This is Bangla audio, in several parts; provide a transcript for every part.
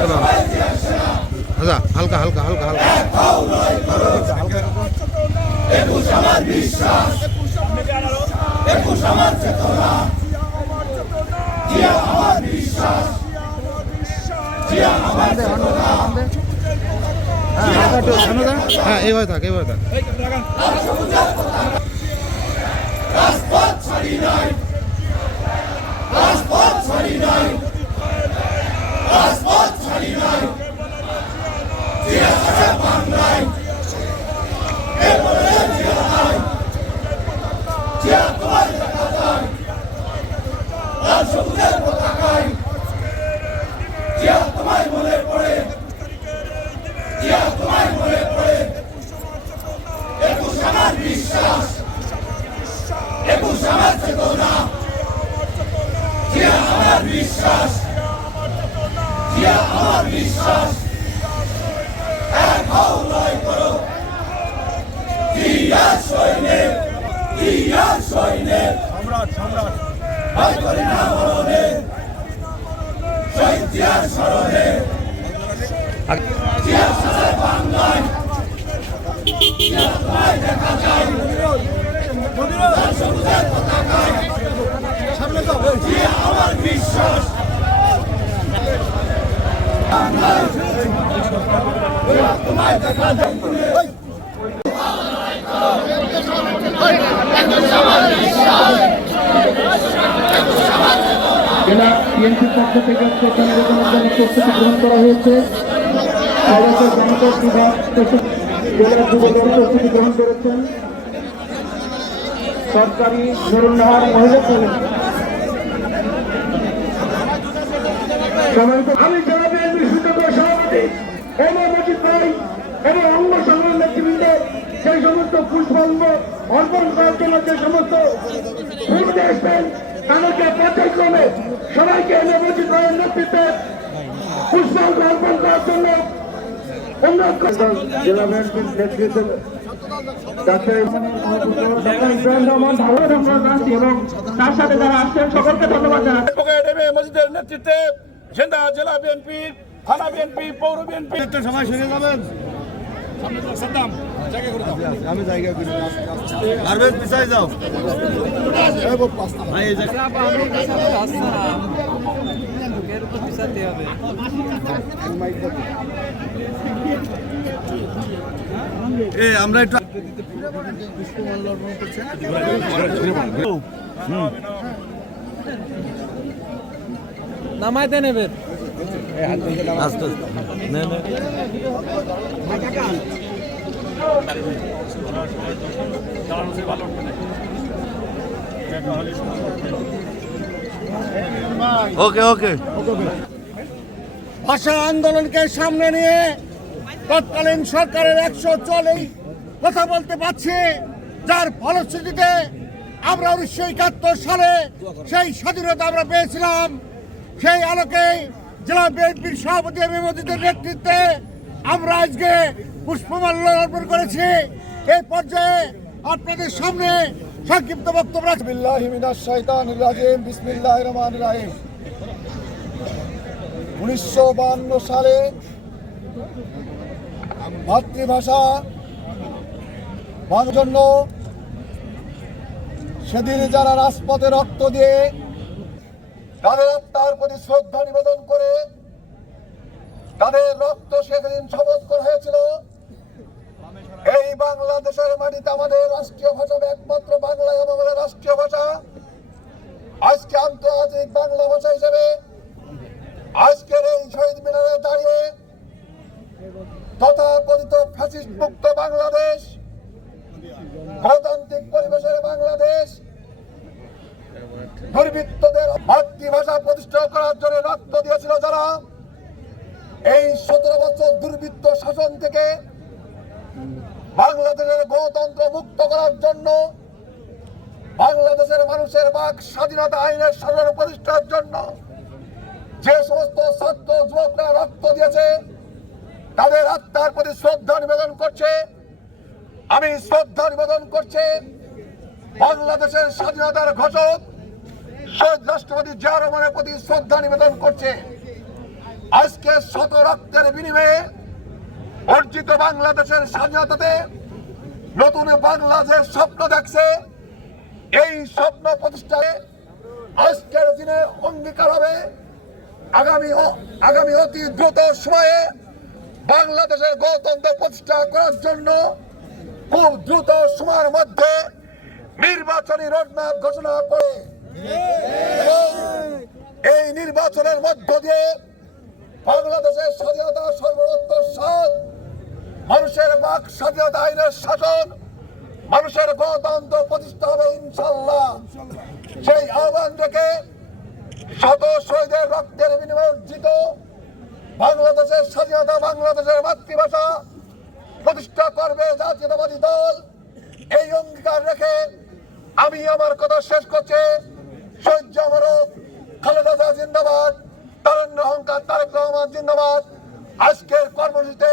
আচ্ছা হালকা হালকা হালকা হালকা। হ্যাঁ এইভাবে থাক এইভাবে থাক। আমার বিশ্বাস আমার বিশ্বাস এক হও লয় করো জিয়া সৈনিক জিয়া সৈনিক সম্রাট সম্রাট ভয় করে না মরণে শৈত্যার স্মরণে জেলা বিএনপির পক্ষ থেকে নিবেদনের জন্য প্রস্তুতি গ্রহণ করা হয়েছে। সবাইকে জনপদ বিভাগ জেলার যুবদল প্রস্তুতি গ্রহণ করেছেন। সরকারি নুরুন্নাহার মহিলা আমি জেলা বিএনপির সভাপতি মজিদ ভাই। এবং অঙ্গ সংগ্রাম নেতৃবৃন্দ সেই সমস্ত পুষ্পাঙ্গ অর্পণ করার জন্য যে সমস্ত ফুল দিয়ে আসবেন তাদেরকে পর্যায়ক্রমে সবাইকে মজিদ ভাইয়ের নেতৃত্বে পুষ্পাঙ্গ অর্পণ করার জন্য অনুরোধ জেলা নেতৃত্বে তার সাথে যারা আসছেন সকলকে ধন্যবাদ জানাচ্ছি। বিএনপি থানা বিএনপি পৌর বিএনপি। সময় শুনে যাবেন সাদ্দাম জায়গা করে দাও আমি জায়গা করি পারভেজ পিছাই যাও। এ আমরা একটু নামাই দেন এবার ওকে ওকে ভাষা আন্দোলনকে সামনে নিয়ে তৎকালীন সরকারের একশো চলেই কথা বলতে পারছি, যার ফলশ্রুতিতে আমরা উনিশশো একাত্তর সালে সেই স্বাধীনতা আমরা পেয়েছিলাম। সেই আলোকে জেলা বিএনপির সভাপতি এম এ মজিদের নেতৃত্বে আমরা আজকে পুষ্পমাল্য অর্পণ করেছি। এই পর্যায়ে আপনাদের সামনে সংক্ষিপ্ত বক্তব্য রাখবেন উনিশশো বাহান্ন সালে মাতৃভাষা জন্য সেদিন যারা রাজপথে রক্ত দিয়ে তাদের আত্মার প্রতি শ্রদ্ধা নিবেদন করে তাদের রক্ত সেদিন শপথ করা হয়েছিল। এই বাংলাদেশের মাটিতে আমাদের রাষ্ট্রীয় ভাষা একমাত্র বাংলা আমাদের রাষ্ট্রীয় ভাষা। আজকে আন্তর্জাতিক বাংলা ভাষা হিসেবে আজকের এই শহীদ মিনারে দাঁড়িয়ে তথাকথিত ফ্যাসিস্ট মুক্ত বাংলাদেশ গণতান্ত্রিক পরিবেশের বাংলাদেশ দুর্বৃত্তদের মাতৃভাষা প্রতিষ্ঠা করার জন্য রক্ত দিয়েছিল যারা এই সতেরো বছর দুর্বৃত্ত শাসন থেকে বাংলাদেশের গণতন্ত্র মুক্ত করার জন্য বাংলাদেশের মানুষের বাক স্বাধীনতা আইনের শাসন প্রতিষ্ঠার জন্য যে সমস্ত ছাত্র, যুবকরা রক্ত দিয়েছে, তাদের আত্মার প্রতি শ্রদ্ধা নিবেদন করছে। আমি শ্রদ্ধা নিবেদন করছে বাংলাদেশের স্বাধীনতার ঘোষক শহীদ রাষ্ট্রপতি জিয়া রহমানের প্রতি শ্রদ্ধা নিবেদন করছে। আজকে শত রক্তের বিনিময়ে অর্জিত বাংলাদেশের স্বাধীনতাতে নতুন বাংলাদেশ স্বপ্ন দেখছে। এই স্বপ্ন প্রতিষ্ঠায় আজকের দিনে অঙ্গীকার হবে। আগামী আগামী অতি দ্রুত সময়ে বাংলাদেশের গণতন্ত্র প্রতিষ্ঠা করার জন্য খুব দ্রুত সময়ের মধ্যে নির্বাচনী রোডম্যাপ ঘোষণা করে। এই নির্বাচনের মধ্য দিয়ে বাংলাদেশের স্বাধীনতা মানুষের বাক স্বাধীনতা আইনের শাসন, মানুষের গণতন্ত্র প্রতিষ্ঠা হবে ইনশাল্লাহ সেই আহ্বান রেখে শত শহীদের রক্তের বিনিময়ে বাংলাদেশের স্বাধীনতা বাংলাদেশের মাতৃভাষা প্রতিষ্ঠা করবে জাতীয়তাবাদী দল। এই অঙ্গীকার রেখে আমি আমার কথা শেষ করছি। শহীদ জামরক খালেদা জিন্দাবাদ তারণ্য অহংকার তারেক রহমান জিন্দাবাদ। আজকের কর্মসূচিতে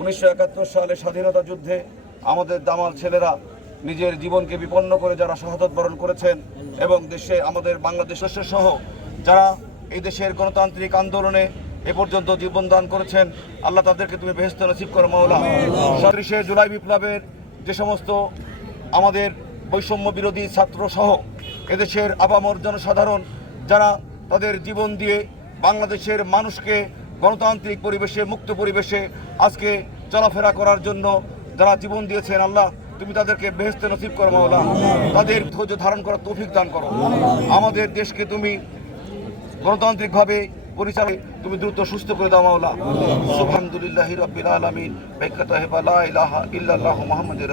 উনিশশো একাত্তর সালে স্বাধীনতা যুদ্ধে আমাদের দামাল ছেলেরা নিজের জীবনকে বিপন্ন করে যারা শাহাদত বরণ করেছেন এবং দেশে আমাদের বাংলাদেশ সহ যারা এই দেশের গণতান্ত্রিক আন্দোলনে এ পর্যন্ত জীবন দান করেছেন, আল্লাহ তাদেরকে তুমি বেহেস্ত নসিব করো, মাওলা। সদৃশে জুলাই বিপ্লবের যে সমস্ত আমাদের বৈষম্য বিরোধী ছাত্র সহ এদেশের আপামর জনসাধারণ, যারা তাদের জীবন দিয়ে বাংলাদেশের মানুষকে গণতান্ত্রিক পরিবেশে, মুক্ত পরিবেশে আজকে চলাফেরা করার জন্য যারা জীবন দিয়েছেন, আল্লাহ, তুমি তাদেরকে বেহেস্তে নসিব করো, মাওলা। তাদের ধৈর্য ধারণ করার তৌফিক দান করো। আমাদের দেশকে তুমি গণতান্ত্রিকভাবে পরিচালনা তুমি দ্রুত সুস্থ করে দাও, মাওলা। সুবহানাল্লাহি রাব্বিল আলামিন। বাইকাতা হেবা লা ইলাহা ইল্লাল্লাহু মুহাম্মাদুর